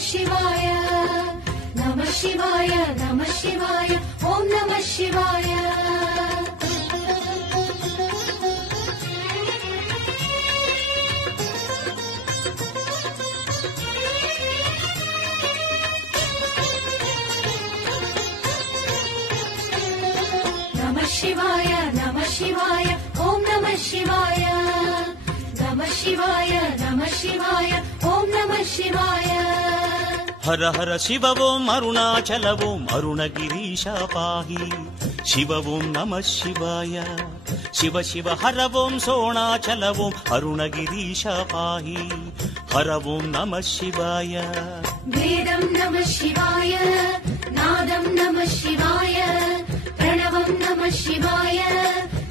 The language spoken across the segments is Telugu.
శివాయ నమః శివాయ నమః శివాయ ఓం నమః శివాయ నమః శివాయ నమః శివాయ ఓం నమః శివాయ నమః శివాయ నమః శివాయ ఓం నమః శివాయ హర హర శివ ఓం అరుణాచల ఓం అరుణగిరీశ పాహి శివ ఓం నమః శివాయ శివ శివ హర ఓం సోణాచల ఓం అరుణగిరీశ పాహి హర ఓం నమః శివాయ వేదం నమః శివాయ నాదం నమః శివాయ ప్రణవం నమః శివాయ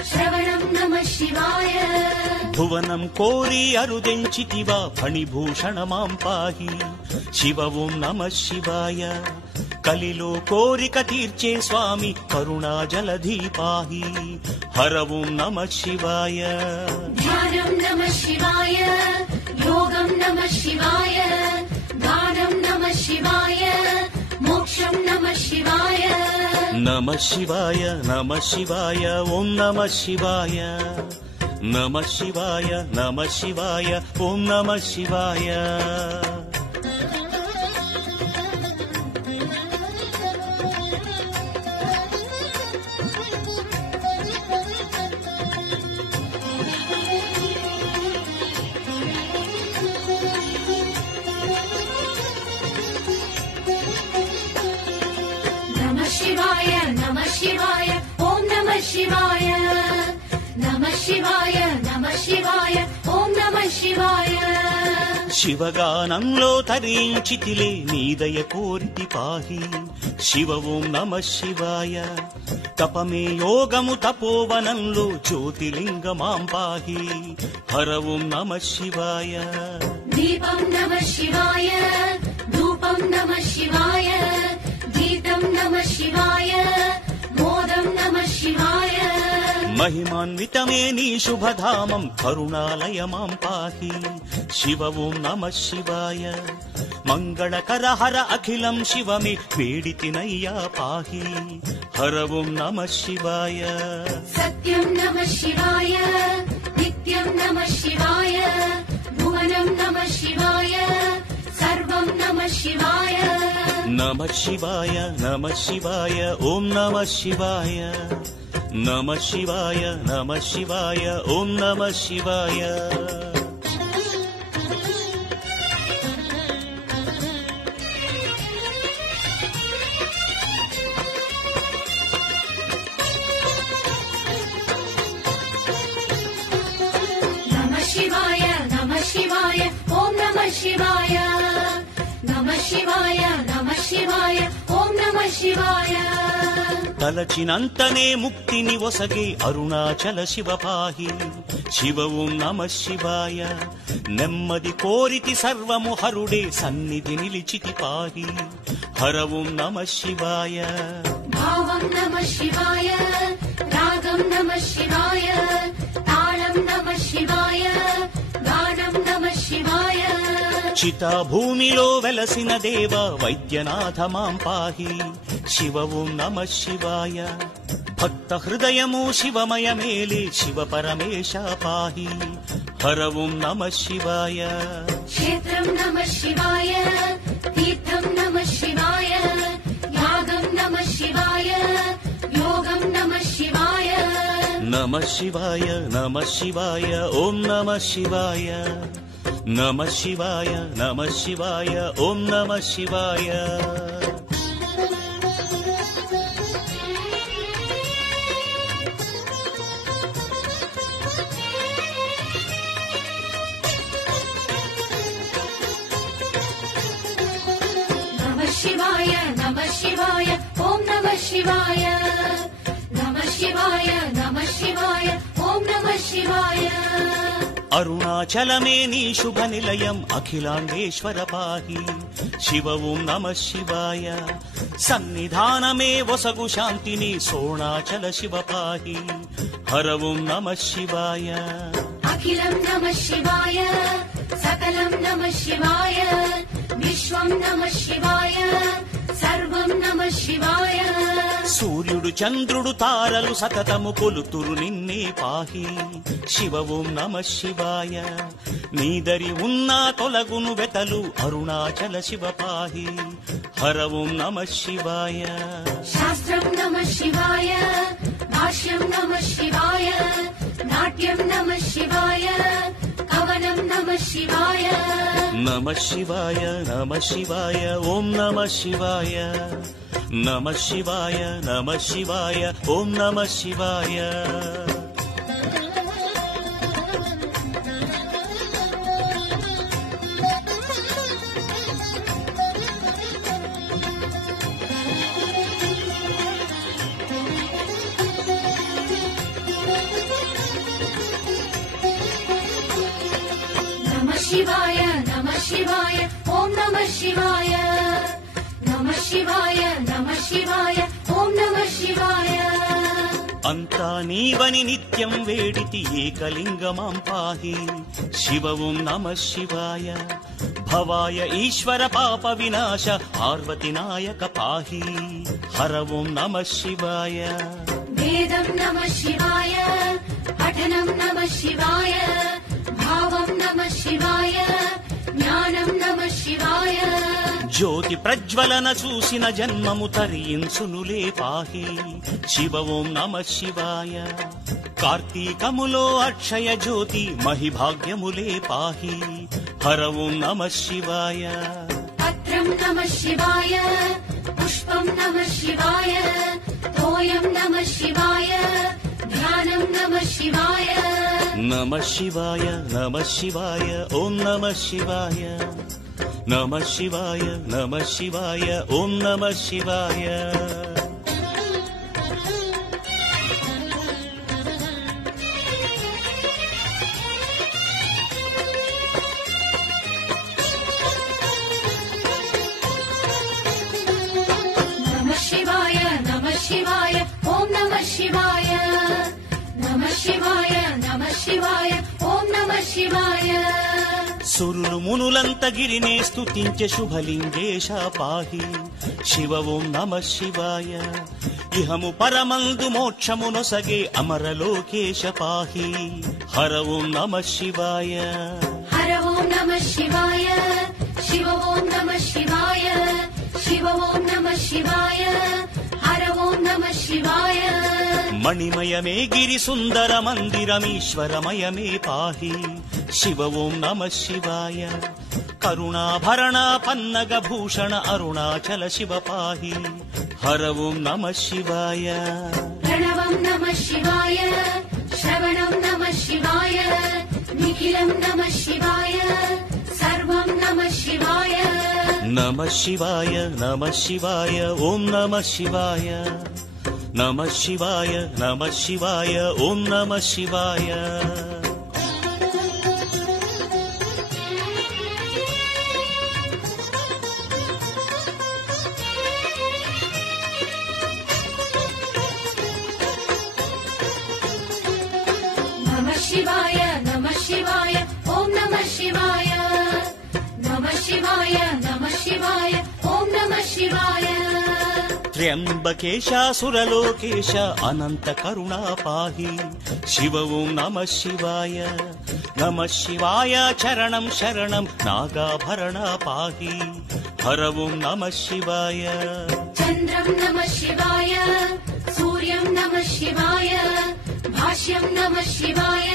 శ్రవణం నమః శివాయ భువనం కోరి అరుదెంచితివా ఫణిభూషణ మాం పాహి శివ ఓం నమః శివాయ కలిలో కోరిక తీర్చే స్వామి కరుణా జలధి పాహి హర ఓం నమః శివాయ ధ్యానం నమః శివాయ యోగం నమః శివాయ గానం నమః శివాయ మోక్షం నమః శివాయ నమః శివాయ నమః శివాయ ఓం నమః శివాయ నమః శివాయ నమః శివాయ ఓం నమః శివాయ నమః శివాయ నమః శివాయ ఓం నమః శివాయ నమః శివాయ నమః శివాయ ఓం నమః శివాయ శివగానంలో తరించితిలే నీదయ కోరితి పాహి శివ ఓం నమః శివాయ తపమే యోగము తపోవనంలో జ్యోతిలింగమాం పాహి హర ఓం నమః శివాయ దీపం నమః శివాయ ధూపం నమః శివాయ గీతం నమః శివాయ మోదం నమః శివాయ మహిమాన్వితమే నీ శుభధామం కరుణాలయమాం పాహి శివ ఓం నమః శివాయ మంగళకర హర అఖిలం శివమే వేడితినయ్యా పాహి హర ఓం నమః శివాయ సత్యం నమః శివాయ నిత్యం నమః శివాయ భువనం నమః శివాయ సర్వం నమః శివాయ నమః శివాయ నమః శివాయ ఓం నమః శివాయ నమః శివాయ నమః శివాయ ఓం నమః శివాయ నమః శివాయ నమః శివాయ ఓం నమః శివాయ నమః శివాయ నమః శివాయ ఓం నమః శివాయ తలచినంతనే ముక్తిని ఒసగే అరుణాచల శివ పాహి శివ ఓం నమః శివాయ నెమ్మది కోరితి సర్వము హరుడే సన్నిధి నిలిచితి పాహి హర ఓం నమః శివాయ భావం నమః శివాయ రాగం నమః శివాయ తాళం నమః శివాయ గానం నమః శివాయ చితా భూమిలో వెలసిన దేవ వైద్యనాథ మాం పాహి శివ ఓం నమః శివాయ భక్త హృదయము శివమయమేలే శివ పరమేశ పాహి హర ఓం నమః శివాయ క్షేత్రం నమః శివాయ తీర్థం నమః శివాయ యాగం నమః శివాయ యోగం నమః శివాయ నమః శివాయ నమః శివాయ ఓం నమః శివాయ నమః శివాయ నమః శివాయ ఓం నమః శివాయ నమః శివాయ నమః శివాయ ఓం నమః శివాయ నమః శివాయ నమః శివాయ ఓం నమః శివాయ అరుణాచలమే నీ శుభ నిలయం అఖిలాండేశ్వర పాహి శివ ఓం నమః శివాయ సన్నిధానమే వసగు శాంతిని సోణాచల శివ పాహి హర ఓం నమః శివాయ అఖిలం నమః శివాయ సకలం నమః శివాయ విశ్వం నమః శివాయ సర్వం నమః శివాయ సూర్యుడు చంద్రుడు తారలు సతతము కొలుతురు నిన్నే పాహి శివ ఓం నమః శివాయ నీదరి ఉన్నా తొలగును వెతలు అరుణాచల శివ పాహి హర ఓం నమః శివాయ శాస్త్రం నమః శివాయ భాష్యం నమః శివాయ నాట్యం నమః శివాయ కవనం నమః శివాయ నమః శివాయ నమః శివాయ ఓం నమః శివాయ నమః శివాయ నమః శివాయ ఓం నమః శివాయ నమః శివాయ నమః శివాయ ఓం నమః శివాయ నమః శివాయ నమః శివాయ ఓం నమః శివాయ అంతా నీవని నిత్యం వేడితి ఏకలింగమాం పాహి శివ ఓం నమః శివాయ భవాయ ఈశ్వర పాప వినాశ పార్వతి నాయక పాహి హర ఓం నమః శివాయ వేదం నమః శివాయ పఠనం నమః శివాయ భావం నమః శివాయ జ్ఞానం నమః శివాయ జ్యోతి ప్రజ్వలన చూసిన జన్మము తరించునులే పాహి శివ ఓం నమః శివాయ కార్తీకములో అక్షయ జ్యోతి మహిభాగ్యములే పాహి హర ఓం నమః శివాయ పత్రం నమః శివాయ పుష్పం నమః శివాయ తోయం నమః శివాయ ధ్యానం నమః శివాయ నమః శివాయ నమః శివాయ ఓం నమః శివాయ నమః శివాయ నమః శివాయ ఓం నమః శివాయ నమః శివాయ నమః శివాయ ఓం నమః శివాయ నమః శివాయ నమః శివాయ ఓం నమః శివాయ సురులు మునులంత గిరినే స్తుతించే శుభలింగేశ పాహి శివ ఓం నమః శివాయ ఇహము పరమందు మోక్షమునొసగే అమరలోకేశ పాహి హర ఓం నమః శివాయ హర ఓం నమః శివాయ శివ ఓం నమః శివాయ శివ ఓం నమః శివాయ హర ఓం నమః శివాయ మణిమయమే గిరి సుందర మందిరమీశ్వరమయమే పాహి శివ ఓం నమః శివాయ కరుణాభరణ పన్నగ భూషణ అరుణాచల శివ పాహి హర ఓం నమః శివాయ ప్రణవం నమః శివాయ శ్రవణం నమః శివాయ నిఖిలం నమః శివాయ సర్వం నమః శివాయ నమః శివాయ నమః శివాయ ఓం నమః శివాయ నమః శివాయ నమః శివాయ ఓం నమః శివాయ నమః శివాయ నమః శివాయ ఓం నమః శివాయ నమః శివాయ నమః శివాయ ఓం నమః శివాయ త్ర్యంబకేశాసురలోకేశ అనంత కరుణా పాహి శివ ఓం నమః శివాయ నమః శివాయ చరణం శరణం నాగాభరణ పాహి హర ఓం నమః శివాయ చంద్రం నమః శివాయ సూర్యం నమః శివాయ భాష్యం నమః శివాయ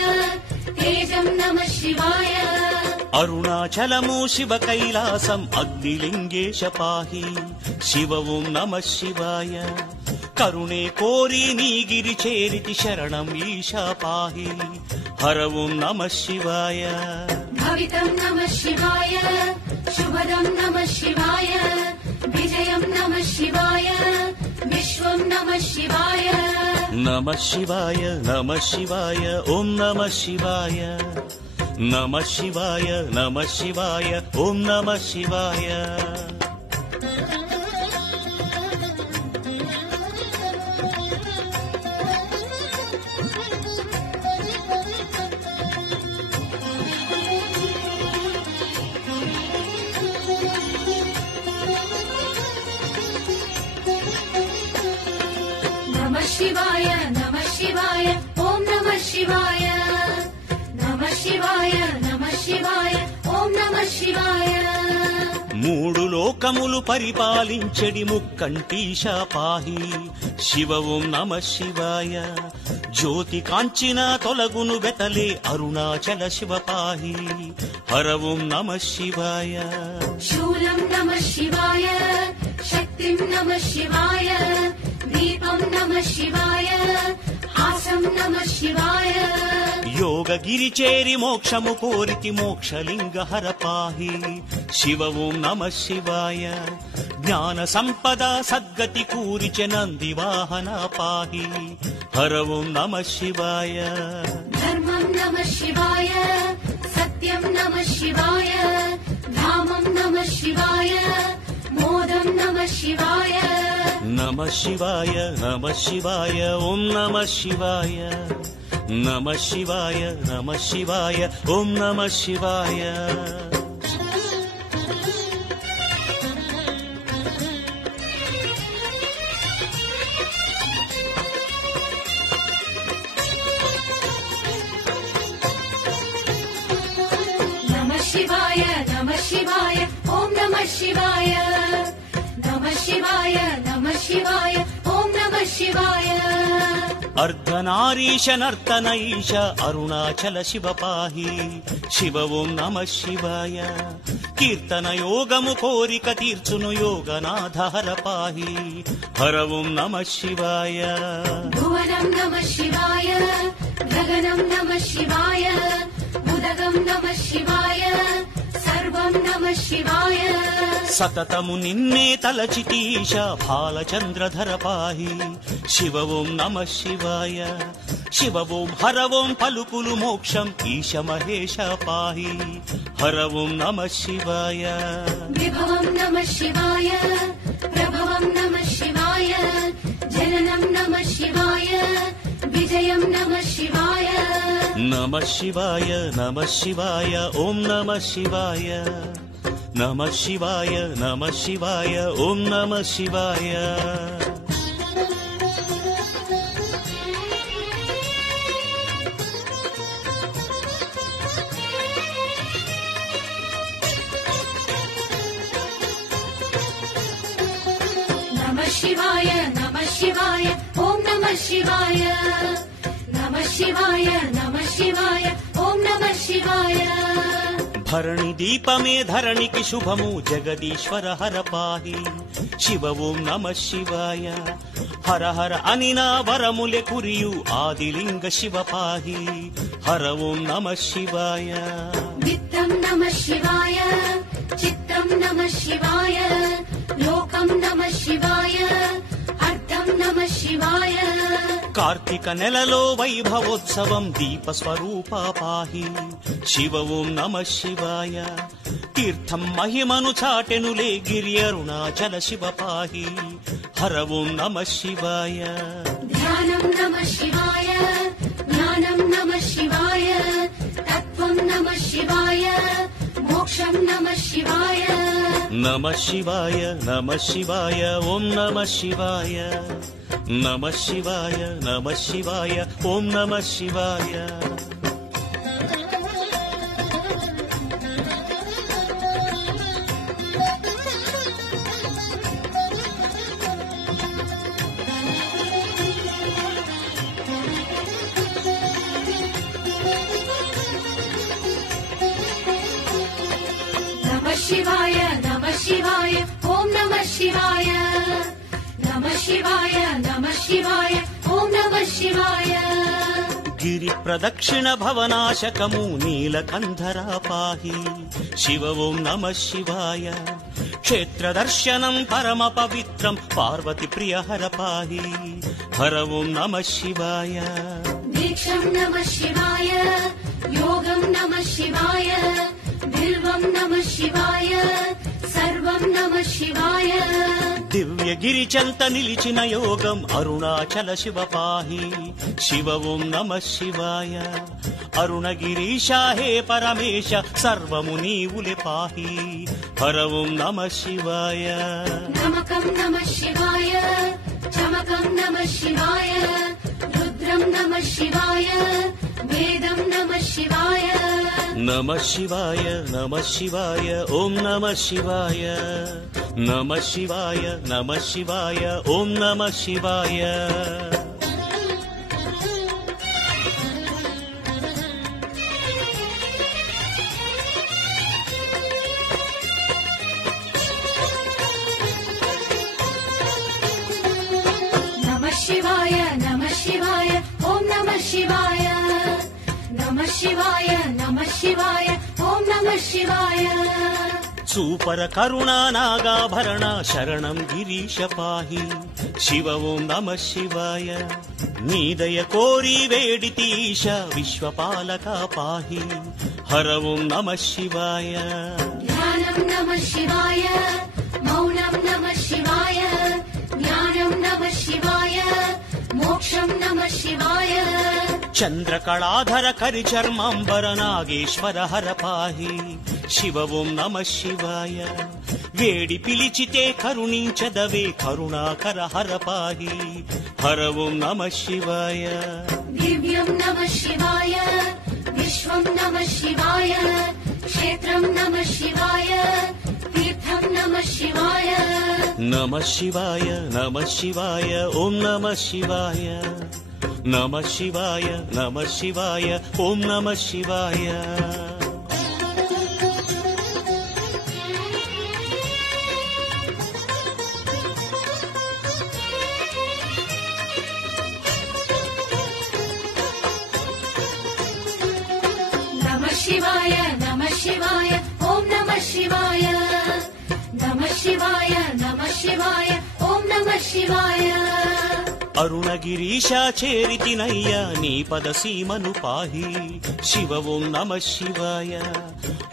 తేజం నమః శివాయ అరుణాచలము శివ కైలాసం అగ్నిలింగేశ పాహి శివ ఓం నమః శివాయ కరుణే కోరి నీగిరి చేరితి శరణం ఈశా పాహి హర ఓం నమః శివాయ భవితం నమః శివాయ శుభదం నమః శివాయ విజయం నమః శివాయ విశ్వం నమః శివాయ నమః శివాయ నమః శివాయ ఓం నమః శివాయ నమః శివాయ నమః శివాయ ఓం నమః శివాయ శివాయ నమ శివాయ ఓం నమ శివాయ నమ శివాయ నమ శివాయ ఓం నమ శివాయ మూడు లోకములు పరిపాలించెడి ముక్కంటీశా పాహి శివ ఓం నమ శివాయ జ్యోతి కాంచిన తొలగును వెతలే అరుణాచల శివ పాహి హర ఓం నమ శివాయ శూలం నమ శివాయ శక్తిం నమ శివాయ దీపం నమ శివాయ హాసం నమ శివాయ యోగగిరి చేరి మోక్షము కోరితి మోక్షలింగ హర పాహి శివ ఓం నమ శివాయ జ్ఞాన సంపద సద్గతి కూరిచె నంది వాహన పాహి హర ఓం నమ శివాయ ధర్మం నమ శివాయ సత్యం నమ శివాయ ధామం నమ శివాయ మోదం నమ శివాయ నమ శివాయ నమ శివాయ ఓం నమ శివాయ నమ శివాయ నమ శివాయ ఓం నమ శివాయ నమ శివాయ నమ శివాయ ఓం నమ శివాయ నమ శివాయ నమ శివాయ ఓం నమ శివాయ అర్ధనారీశ నర్తన ఈశ అరుణాచల శివ పాహి శివ ఓం నమ శివాయ కీర్తన యోగము కోరిక తీర్చును యోగనాథ హర పాహి హర ఓం నమ శివాయ భువనం నమ శివాయ గగనం నమ శివాయ ఉదగం నమ శివాయ సర్వం నమ శివాయ సతతము నిన్నే తలచితీశ బాలచంద్రధర పాహి శివ ఓం నమ శివాయ శివ ఓం హర ఓం పలుకులు మోక్షం ఈశ మహేశ పాహి హర ఓం నమ శివాయ విభవం నమ శివాయ ప్రభవం నమ శివాయ జననం నమ శివాయ విజయం నమ శివాయ నమ శివాయ నమ శివాయ ఓం నమ శివాయ నమ శివాయ నమ శివాయ ఓం నమ శివాయ నమ శివాయ నమ శివాయ ఓం నమ శివాయ నమ శివాయ నమ శివాయ ఓం నమ శివాయ భరణి దీపమే ధరణికి శుభము జగదీశ్వర హర పాహి శివ ఓం నమ శివాయ హర హర అనినా వరములె కురియు ఆదిలింగ శివ పాహి హర ఓం నమ శివాయ విత్తం నమ శివాయ చిత్తం నమ శివాయ లోకం నమ శివాయ అర్థం నమ శివాయ కార్తీక నెలలో వైభవోత్సవం దీప స్వరూప పాహి శివ ఓం నమ శివాయ తీర్థం మహిమను చాటెనులే గిరి అరుణాచల శివ పాహి హర ఓం నమ శివాయ ధ్యానం నమ శివాయ జ్ఞానం నమ శివాయ తత్వం నమ శివాయ మోక్షం నమ శివాయ నమ శివాయ నమ శివాయ ఓం నమ శివాయ నమ శివాయ నమ శివాయ ఓం నమ శివాయ నమ శివాయ నమ శివాయ ఓం నమ శివాయ నమ శివాయ నమ శివాయ ఓం నమ శివాయ గిరి ప్రదక్షిణ భవనాశకము నీలకంధర పాహి శివ ఓం నమ శివాయ క్షేత్ర దర్శనం పరమ పవిత్రం పార్వతి ప్రియ హర పాహి హర ఓం నమ శివాయ దీక్షం నమ శివాయ యోగం నమ శివాయ బిల్వం నమ శివాయ సర్వం నమ శివాయ దివ్య గిరిచంత నిలిచిన యోగం అరుణాచల శివ పాహి శివ ఓం నమ శివాయ అరుణగిరీశ హే పరమేశ సర్వము నీవులే పాహి హర ఓం నమ శివాయ నమకం నమ శివాయ చమకం त्र्यम्बकम् नमः शिवाय रुद्रम् नमः शिवाय वेदम् नमः शिवाय नमः शिवाय नमः शिवाय ॐ नमः शिवाय नमः शिवाय नमः शिवाय ॐ नमः शिवाय शिवाय नमः शिवाय ॐ नमः शिवाय नमः शिवाय नमः शिवाय ॐ नमः शिवाय सूपर करुणा नागाभरण शरणं गिरीश पाहि शिव ॐ नमः शिवाय नीदय कोरी वेडितीश विश्वपालक पाहि हर ॐ नमः शिवाय ध्यानं नमः शिवाय मौनं नमः शिवाय ज्ञानं नमः शिवाय मोक्षं नमः शिवाय चन्द्रकलाधर करिचर्माम्बर नागेश्वर हर पाहि शिव ॐ नमः शिवाय वेडि पिलिचिते करुणिंचदवे करुणाकर हर पाहि हर ॐ नमः शिवाय दिव्यं नमः शिवाय विश्वं नमः शिवाय क्षेत्रं नमः शिवाय तीर्थं नमः शिवाय नमः शिवाय नमः शिवाय ॐ नमः शिवाय नमः शिवाय नमः शिवाय ॐ नमः शिवाय नमः शिवाय नमः शिवाय ॐ नमः शिवाय नमः शिवाय नमः शिवाय ॐ नमः शिवाय अरुणगिरीश चेरितिनय्य नी पदसीमनु पाहि शिव ॐ नमः शिवाय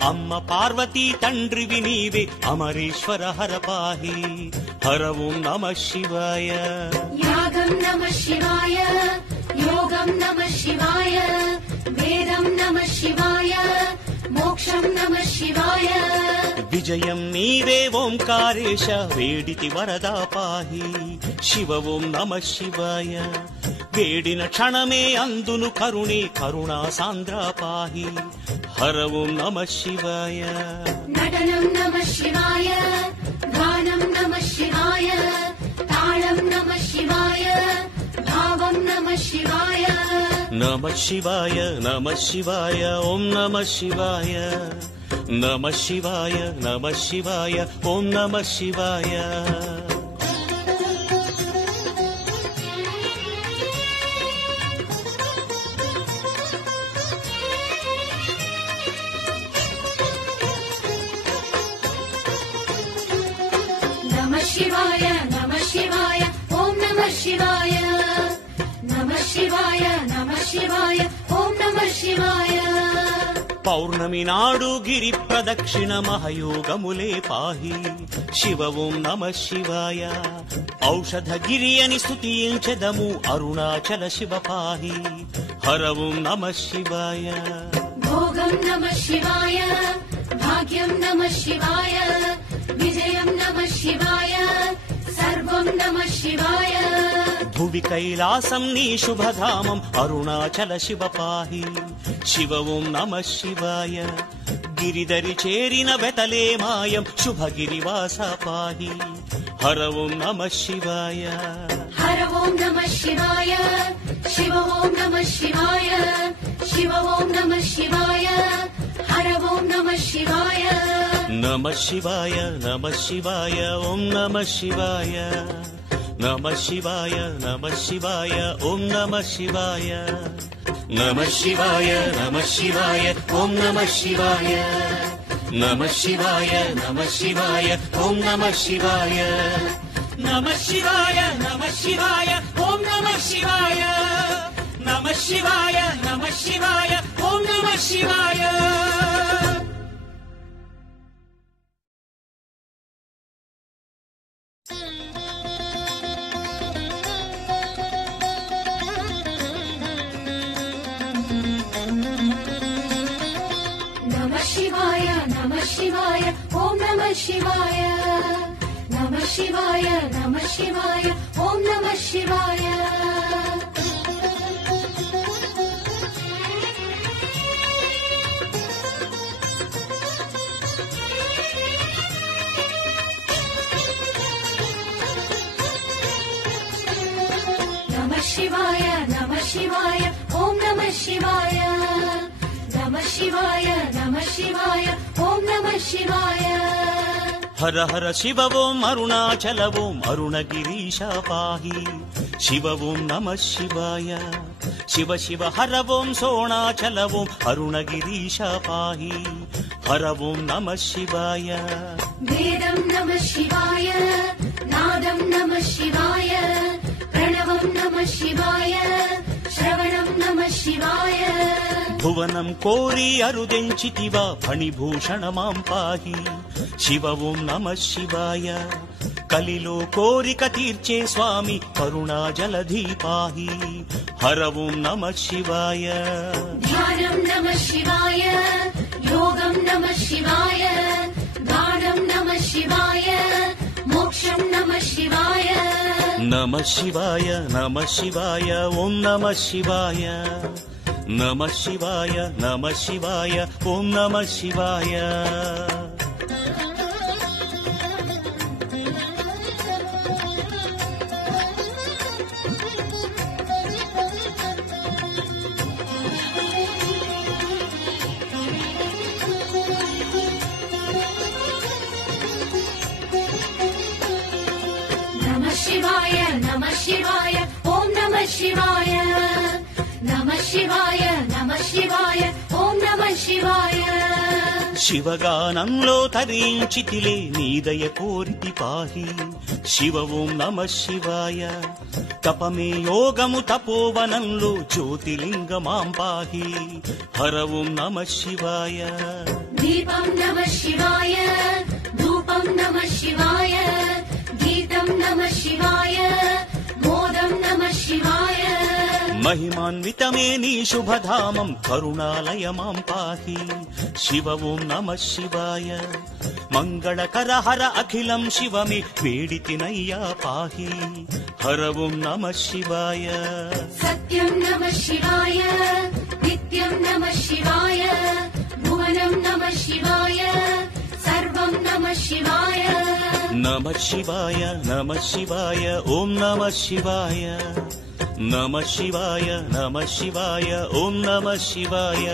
अम्म पार्वती तंड्रिवि नीवे अमरेश्वर हर पाहि हर ॐ नमः शिवाय यागं नमः शिवाय योगं नमः शिवाय वेदं नमः शिवाय मोक्षं नमः शिवाय विजयं नीवे ओंकारेश वेडिति वरदा पाहि शिव ॐ नमः शिवाय वेडिन क्षणमे अंदुनु करुणे करुणा सान्द्र पाहि हर ॐ नमः शिवाय नटनं नमः शिवाय गानं नमः शिवाय ताळं नमः शिवाय भावं नमः शिवाय नमः शिवाय नमः शिवाय ॐ नमः शिवाय नमः शिवाय नमः शिवाय ॐ नमः शिवाय नमः शिवाय नमः शिवाय ॐ नमः शिवाय नमः शिवाय नमः शिवाय ॐ नमः शिवाय पौर्णमि नाडु गिरि प्रदक्षिण महयोगमुले पाहि शिव ॐ नमः शिवाय औषध गिरियनि स्तुतिंचदमु अरुणाचल शिव पाहि हर ॐ नमः शिवाय भोगं नमः शिवाय भाग्यं नमः शिवाय विजयं नमः शिवाय सर्वं नमः शिवाय भुवि कैलासं नी शुभधामम् अरुणाचल शिव पाहि शिव ॐ नमः शिवाय गिरिधरि चेरिन वेतले मायं शुभगिरिवास पाहि हर ॐ नमः शिवाय हर ॐ नमः शिवाय शिव ॐ नमः शिवाय शिव ॐ नमः शिवाय हर ॐ नमः शिवाय नमः शिवाय नमः शिवाय ॐ नमः शिवाय नमः शिवाय नमः शिवाय ॐ नमः शिवाय नमः शिवाय नमः शिवाय ॐ नमः शिवाय नमः शिवाय नमः शिवाय ॐ नमः शिवाय नमः शिवाय नमः शिवाय ॐ नमः शिवाय नमः शिवाय नमः शिवाय ॐ नमः शिवाय नमः शिवाय नमः शिवाय ॐ नमः शिवाय नमः శివాయ నమః శివాయ ఓం నమః శివాయ నమః శివాయ నమః శివాయ ఓం నమః శివాయ నమః శివాయ నమః శివాయ ఓం నమః శివాయ హర హర శివ ఓం అరుణాచల ఓం అరుణగిరీశ పాహి శివ ఓం నమః శివాయ శివ శివ హర ఓం సోణాచల ఓం అరుణగిరీశ పాహి హర ఓం నమః శివాయ వేదం నమః శివాయ నాదం నమః శివాయ ప్రణవం నమః శివాయ శ్రవణం నమః శివాయ భువనం కోరి అరుదెంచితివా ఫణిభూషణ మాం పాహి శివ ఓం నమః శివాయ కలిలో కోరిక తీర్చే స్వామి కరుణా జలధి పాహి హర ఓం నమః శివాయ ధ్యానం నమః శివాయ యోగం నమః శివాయ గానం నమః శివాయ మోక్షం నమః శివాయ నమః శివాయ నమః శివాయ ఓం నమః శివాయ నమః శివాయ నమః శివాయ ఓం నమః శివాయ నమః శివాయ నమః శివాయ ఓం నమః శివాయ నమః శివాయ నమః శివాయ ఓం నమః శివాయ శివగానంలో తరించితిలే నీదయ కోరితి పాహి శివ ఓం నమః శివాయ తపమే యోగము తపోవనంలో జ్యోతిలింగమాం పాహి హర ఓం నమః శివాయ దీపం నమః శివాయ ధూపం నమః శివాయ గీతం నమః శివాయ మోదం నమః శివాయ మహిమాన్వితమే నీ శుభధామం కరుణాలయ మాం పాహి శివ ఓం నమః శివాయ మంగళకర హర అఖిలం శివమే వేడితినయ్యా పాహి హర ఓం నమః శివాయ సత్యం నమః శివాయ నిత్యం నమః శివాయ భువనం నమః శివాయ సర్వం నమః శివాయ నమః శివాయ నమః శివాయ ఓం నమః శివాయ నమః శివాయ నమః శివాయ ఓం నమః శివాయ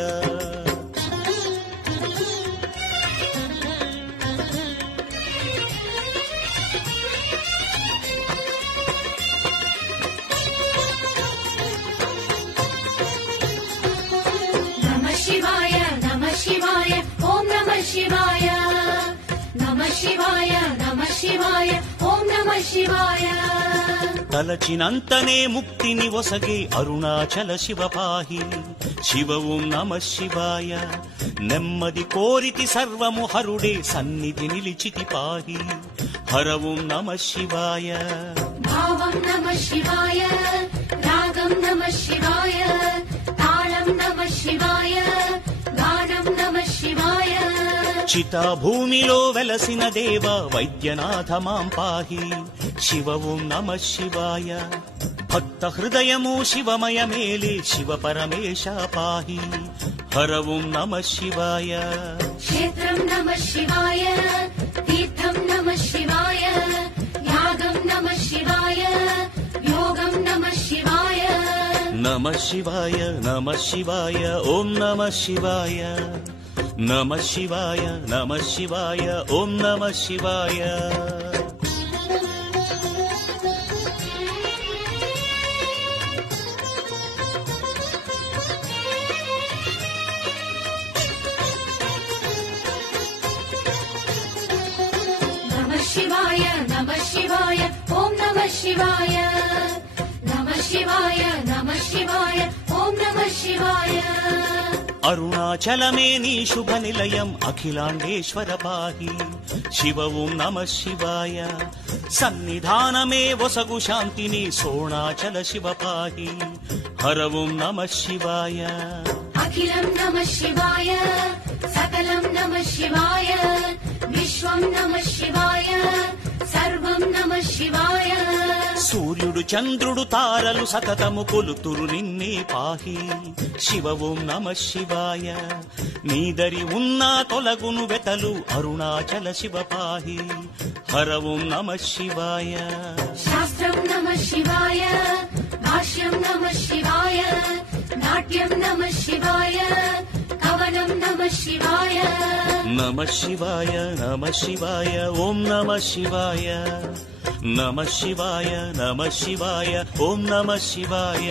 నమః శివాయ నమః శివాయ ఓం నమః శివాయ నమః శివాయ నమః శివాయ ఓం నమః శివాయ తలచినంతనే ముక్తిని ఒసగే అరుణాచల శివ పాహి శివ ఓం నమః శివాయ నెమ్మది కోరితి సర్వము హరుడే సన్నిధి నిలిచితి పాహి హర ఓం నమః శివాయ భావం నమః శివాయ రాగం నమః శివాయ తాళం నమః శివాయ గానం నమః శివాయ చితా భూమిలో వెలసిన దేవ వైద్యనాథ మాం పాహి శివ ఓం నమః శివాయ భక్త హృదయము శివమయ మేలే శివ పరమేశ పాహి హర ఓం నమః శివాయ క్షేత్రం నమః శివాయ తీర్థం నమః శివాయ యాగం నమః శివాయ యోగం నమః శివాయ నమః శివాయ నమః శివాయ ఓం నమః శివాయ నమః శివాయ నమః శివాయ ఓం నమః శివాయ నమః శివాయ నమః శివాయ ఓం నమః శివాయ నమః శివాయ నమః శివాయ ఓం నమః శివాయ అరుణాచలమే నీ శుభ నిలయం అఖిలాండేశ్వర పాహి శివ ఓం నమః శివాయ సన్నిధానమే వసగు శాంతిని సోణాచల శివ పాహి హర ఓం నమః శివాయ అఖిలం నమః శివాయ సకలం నమః శివాయ విశ్వం నమః శివాయ సర్వం శివం నమః శివాయ సూర్యుడు చంద్రుడు తారలు సతతము కొలుతురు నిన్నే పాహి శివ ఓం నమః శివాయ నీదరి ఉన్నా తొలగును వెతలు అరుణాచల శివ పాహి హర ఓం నమః శివాయ శాస్త్రం నమః శివాయ భాష్యం నమః శివాయ నాట్యం నమః శివాయ కవనం నమః శివాయ నమః శివాయ నమః శివాయ ఓం నమః శివాయ నమః శివాయ నమః శివాయ ఓం నమః శివాయ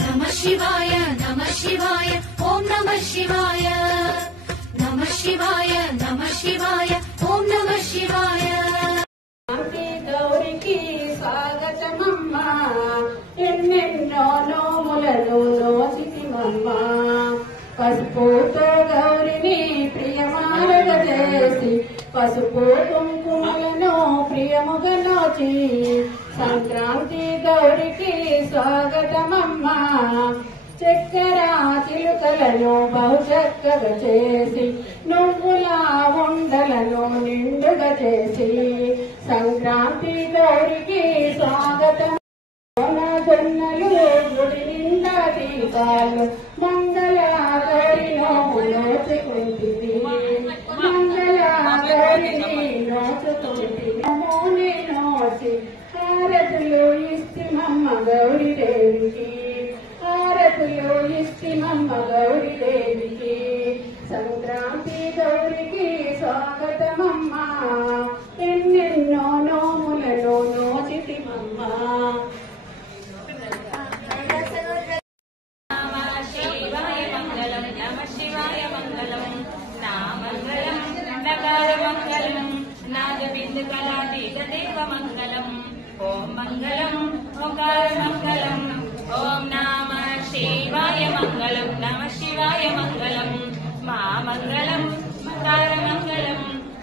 నమః శివాయ నమః శివాయ ఓం నమః శివాయ నమః శివాయ నమః శివాయ ఓం నమః శివాయ శాంతి గౌరికి స్వాగతమమ్మ ఎన్నెన్నో నోములను నోచితిమమ్మ పసుపుతో గౌరిని ప్రియమాలుగా చేసి పసుపు కుంకుమలను ప్రియముగా నోచి సంక్రాంతి గౌరికి స్వాగతమమ్మ చక్కెర చిలుకలను బహు చక్కగా చేసి నువ్వుల ఉండలను నిండుగా చేసి సంక్రాంతి గౌరికి స్వాగతం జొన్నలు గుడి నిండా దీపాలు మంగళ గౌరిలో నోచుకుంటుంది మంగళ గౌరిని నోచుకుంటుంది నమోని నోచి హారతులు ఇస్తిమమ్మ గౌరి దేవికి హారతులు ఇస్తిమమ్మ గౌరి దేవికి సంక్రాంతి గౌరికి స్వాగతమమ్మ ఎన్నెన్నో నోములను నోచితిమమ్మ శివాయ మంగళం నమః శివాయ మంగళం నామంగళం నకారమంగళం నాదబిందు కళాతీత దేవ మంగళం ఓం మంగళం ఓంకారమంగళం ఓం నమః శివాయ మంగళం నమః శివాయ మంగళం మామంగళం మకారమంగళం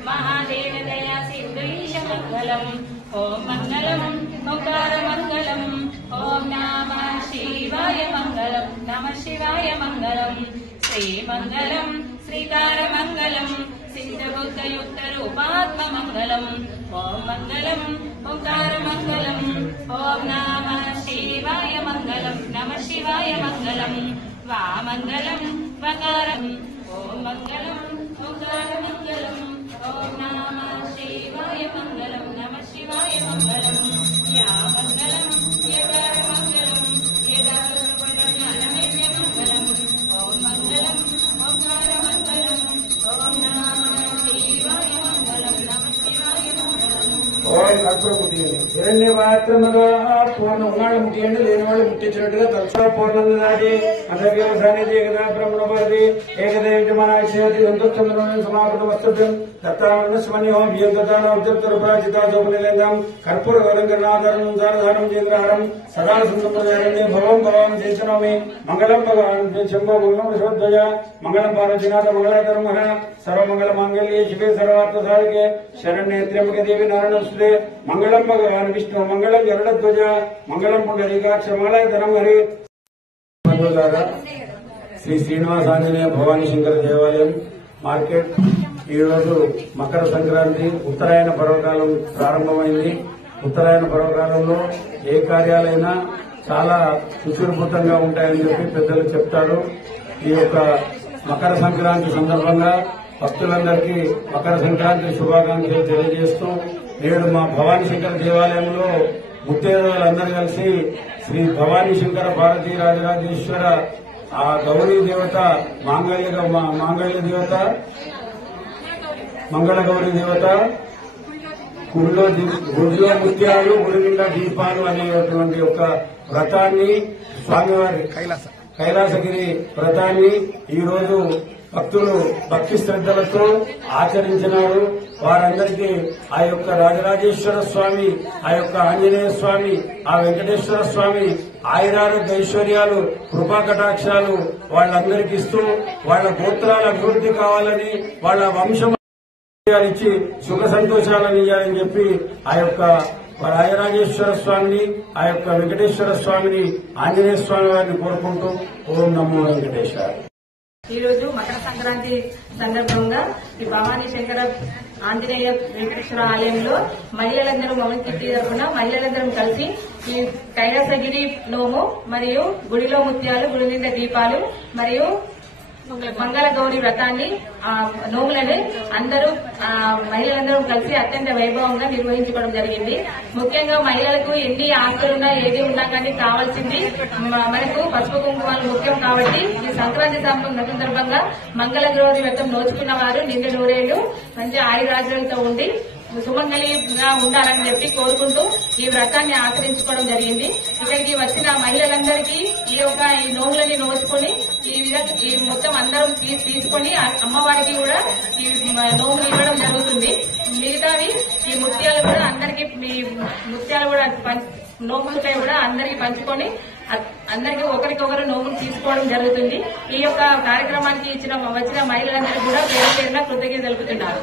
మహాదేవ దయా సిద్ధీశ మంగళం ఓం మంగళం ఓంకారమంగళం ఓం నమః శివాయ మంగళం నమః శివాయ మంగళం శ్రీమంగళం శ్రీకారమంగళం సిద్ధబుద్ధయుక్త రూపాత్మమంగళం ఓం మంగళం ఓంకారమంగళం ఓం నమః శివాయ మంగళం నమః శివాయ మంగళం వామంగళం వకారం ఓం మంగళం ఓంకారమంగళం ఓం నమః శివాయ మంగళం నమః శివాయ మంగళం యా మంగళం యకారమంగళం యదారుణమంగళం ఓం మంగళం ఓంకారమంగళం ఓం నమః శివాయ మంగళం నమః శివాయ మంగళం ఓం కర్పూర ముట్టియండి హిరణ్య మాత్రముగా పూర్ణ ఉన్నాళ్ళు ముట్టియండి లేని వాళ్ళు ముట్టించినట్టుగా తరచా పూర్ణం దాటి అధవ్యవసాని ఏకదా బ్రహ్మణ భవతి ఏకదేవిజమానాశయతి దంతోచ్చంద్రం సమాపద వస్తవ్యం దత్తావరణ స్మన్యో వ్యంతదానోద్యప్తరుపాజితాజోపనిలేందం కర్పూర గౌరంగనాథరం దారధారం చంద్రహారం సదా సుందరరణ్య భవం భవాం చేతనోమి మంగళం భగవాన్ శంభో మంగళం విశ్వధ్వజ మంగళం పార్వతీనాథ మంగళాధరం హర సర్వమంగళ మాంగళ్యే శివే సర్వార్థ సాధికే శరణ్యే త్ర్యంబకే దేవి నారాయణస్తుతే మంగళం భగవాన్ విష్ణు మంగళం గరుడధ్వజ మంగళం పుండరీకాక్ష మంగళాధరం హరి బంధువులారా శ్రీ శ్రీనివాస ఆంజనేయ భవానీ శంకర దేవాలయం మార్కెట్ ఈ రోజు మకర సంక్రాంతి ఉత్తరాయణ పర్వకాలం ప్రారంభమైంది. ఉత్తరాయణ పర్వకాలంలో ఏ కార్యాలైనా చాలా సుశీర్భూతంగా ఉంటాయని చెప్పి పెద్దలు చెప్తారు. ఈ యొక్క మకర సంక్రాంతి సందర్భంగా భక్తులందరికీ మకర సంక్రాంతి శుభాకాంక్షలు తెలియజేస్తూ నేడు మా భవానీ శంకర దేవాలయంలో ముత్తైదువులందరూ కలిసి శ్రీ భవానీ శంకర భారతీ రాజరాజేశ్వర ఆ గౌరీ దేవత మాంగళ్య దేవత మంగళ గౌరీ దేవత గుడిలో ముత్యాలు గుడి నిండా దీపాలు అనేటువంటి ఒక వ్రతాన్ని స్వామివారి కైలాసగిరి వ్రతాన్ని ఈ రోజు భక్తులు భక్తి శ్రద్ధలతో ఆచరించినారు. వారందరికీ ఆ యొక్క రాజరాజేశ్వర స్వామి, ఆ యొక్క ఆంజనేయ స్వామి, ఆ వెంకటేశ్వర స్వామి ఆయురారోగ్య ఐశ్వర్యాలు, కృపా కటాక్షాలు వాళ్ళందరికీ ఇస్తూ వాళ్ళ గోత్రాల అభివృద్ధి కావాలని, వాళ్ళ వంశం ఇచ్చి సుఖ సంతోషాలను ఇవ్వాలని చెప్పి ఆ యొక్క రాజరాజేశ్వర స్వామిని, ఆ యొక్క వెంకటేశ్వర స్వామిని, ఆంజనేయ స్వామి వారిని కోరుకుంటూ ఓం నమో వెంకటేశ్వర. ఈ రోజు మకర సంక్రాంతి సందర్భంగా ఈ భవానీ శంకర ఆంజనేయ వెంకటేశ్వర ఆలయంలో మహిళలందరూ మమకీర్తి తరఫున మహిళలందరం కలిసి ఈ కైలాసగిరి నోము మరియు గుడిలో ముత్యాలు, గుడి నిండా దీపాలు మరియు మంగళ గౌరి వ్రతాన్ని నోములని అందరూ మహిళలందరూ కలిసి అత్యంత వైభవంగా నిర్వహించుకోవడం జరిగింది. ముఖ్యంగా మహిళలకు ఎన్ని ఆస్తులున్నా ఏది ఉన్నా కానీ కావాల్సింది మనకు పసుపు కుంకుమాలు ముఖ్యం. కాబట్టి ఈ సంక్రాంతి సందర్భంగా మంగళ గౌరి వ్రతం నోచుకున్న వారు నిండు నూరేళ్లు మంచి ఆయురాజులతో ఉండి సుమంగళిగా ఉండాలని చెప్పి కోరుకుంటూ ఈ వ్రతాన్ని ఆచరించుకోవడం జరిగింది. ఇక్కడికి వచ్చిన మహిళలందరికీ ఈ నోములని నోచుకొని ఈ మొత్తం అందరం తీసుకొని అమ్మవారికి కూడా ఈ నోములు ఇవ్వడం జరుగుతుంది. మిగతావి ఈ ముత్యాలు కూడా అందరికీ నోములపై కూడా అందరికీ పంచుకొని అందరికీ ఒకరికొకరు నోములు తీసుకోవడం జరుగుతుంది. ఈ యొక్క కార్యక్రమానికి వచ్చిన మహిళలందరికీ కూడా పేరు పేరున కృతజ్ఞతలు తెలుపుతున్నారు.